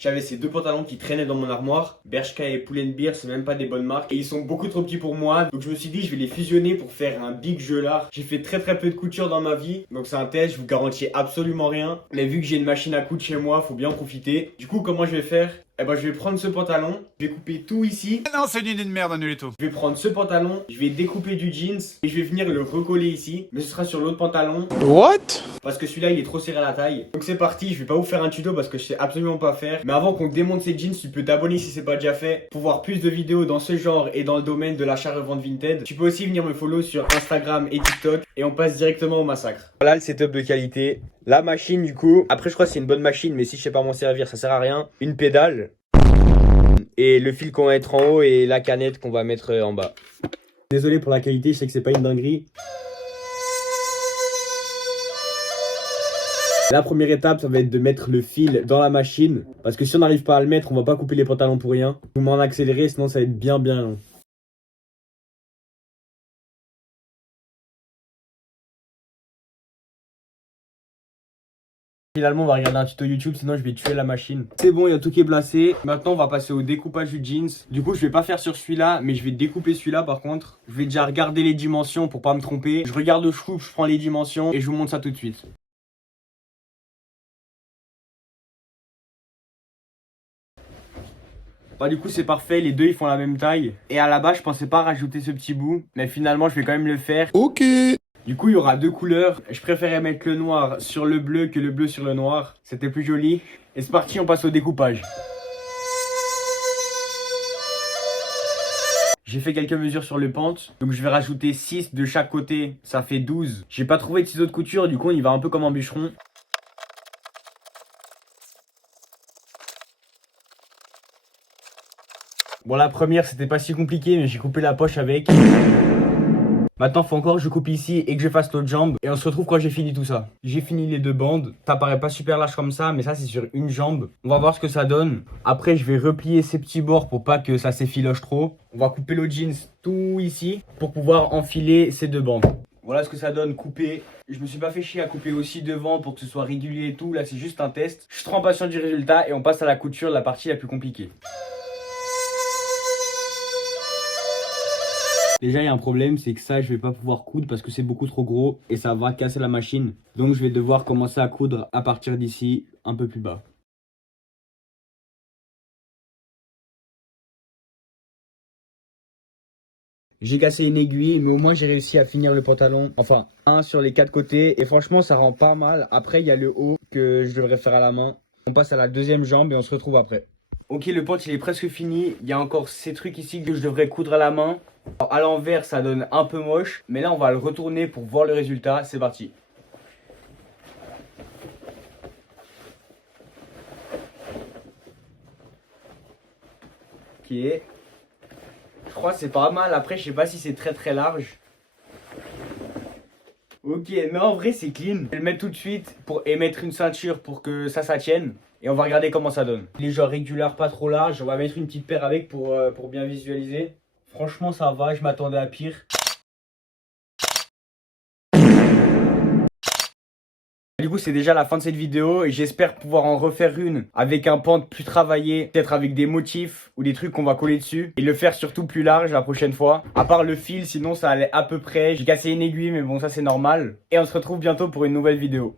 J'avais ces deux pantalons qui traînaient dans mon armoire. Bershka et Pull&Bear, c'est même pas des bonnes marques. Et ils sont beaucoup trop petits pour moi. Donc je me suis dit, je vais les fusionner pour faire un big jeu large. J'ai fait très peu de couture dans ma vie. Donc c'est un test, je vous garantis absolument rien. Mais vu que j'ai une machine à coudre chez moi, faut bien en profiter. Du coup, comment je vais faire? Eh ben, je vais prendre ce pantalon, je vais couper tout ici. Non, c'est une idée de merde, annulez tout. Je vais prendre ce pantalon, je vais découper du jeans et je vais venir le recoller ici. Mais ce sera sur l'autre pantalon. What? Parce que celui-là, il est trop serré à la taille. Donc c'est parti, je vais pas vous faire un tuto parce que je sais absolument pas faire. Mais avant qu'on démonte ces jeans, tu peux t'abonner si c'est pas déjà fait. Pour voir plus de vidéos dans ce genre et dans le domaine de l'achat-revente vintage. Tu peux aussi venir me follow sur Instagram et TikTok. Et on passe directement au massacre. Voilà le setup de qualité. La machine du coup. Après je crois que c'est une bonne machine, mais si je sais pas m'en servir, ça sert à rien. Une pédale. Et le fil qu'on va mettre en haut et la canette qu'on va mettre en bas. Désolé pour la qualité, je sais que c'est pas une dinguerie. La première étape, ça va être de mettre le fil dans la machine. Parce que si on n'arrive pas à le mettre, on va pas couper les pantalons pour rien. Vous m'en accélérez, sinon ça va être bien long. Finalement, on va regarder un tuto YouTube, sinon je vais tuer la machine. C'est bon, il y a tout qui est placé. Maintenant, on va passer au découpage du jeans. Du coup, je vais pas faire sur celui-là, mais je vais découper celui-là par contre. Je vais déjà regarder les dimensions pour pas me tromper. Je regarde le coupe, je prends les dimensions et je vous montre ça tout de suite. Bah du coup c'est parfait, les deux ils font la même taille. Et à la base je pensais pas rajouter ce petit bout, mais finalement je vais quand même le faire. Ok. Du coup il y aura deux couleurs, je préférais mettre le noir sur le bleu que le bleu sur le noir. C'était plus joli. Et c'est parti, on passe au découpage. J'ai fait quelques mesures sur le pente, donc je vais rajouter 6 de chaque côté, ça fait 12. J'ai pas trouvé de ciseaux de couture, du coup on y va un peu comme un bûcheron. Bon la première c'était pas si compliqué mais j'ai coupé la poche avec. Maintenant faut encore que je coupe ici et que je fasse l'autre jambe. Et on se retrouve quand j'ai fini tout ça. J'ai fini les deux bandes. Ça paraît pas super large comme ça mais ça c'est sur une jambe. On va voir ce que ça donne. Après je vais replier ces petits bords pour pas que ça s'effiloche trop. On va couper le jeans tout ici pour pouvoir enfiler ces deux bandes. Voilà ce que ça donne coupé. Je me suis pas fait chier à couper aussi devant pour que ce soit régulier et tout. Là c'est juste un test. Je suis trop impatient du résultat et on passe à la couture, la partie la plus compliquée. Déjà, il y a un problème, c'est que ça, je vais pas pouvoir coudre parce que c'est beaucoup trop gros et ça va casser la machine. Donc, je vais devoir commencer à coudre à partir d'ici, un peu plus bas. J'ai cassé une aiguille, mais au moins j'ai réussi à finir le pantalon. Enfin, un sur les quatre côtés. Et franchement, ça rend pas mal. Après, il y a le haut que je devrais faire à la main. On passe à la deuxième jambe et on se retrouve après. Ok, le pente il est presque fini. Il y a encore ces trucs ici que je devrais coudre à la main. Alors, à l'envers, ça donne un peu moche. Mais là, on va le retourner pour voir le résultat. C'est parti. Ok. Je crois que c'est pas mal. Après, je sais pas si c'est très large. Ok, mais en vrai, c'est clean. Je vais le mettre tout de suite pour émettre une ceinture pour que ça tienne. Et on va regarder comment ça donne. Les genres régulaires, pas trop larges. On va mettre une petite paire avec pour bien visualiser. Franchement, ça va. Je m'attendais à pire. Du coup, c'est déjà la fin de cette vidéo et j'espère pouvoir en refaire une avec un pente plus travaillé, peut-être avec des motifs ou des trucs qu'on va coller dessus et le faire surtout plus large la prochaine fois. À part le fil, sinon ça allait à peu près. J'ai cassé une aiguille, mais bon, ça c'est normal. Et on se retrouve bientôt pour une nouvelle vidéo.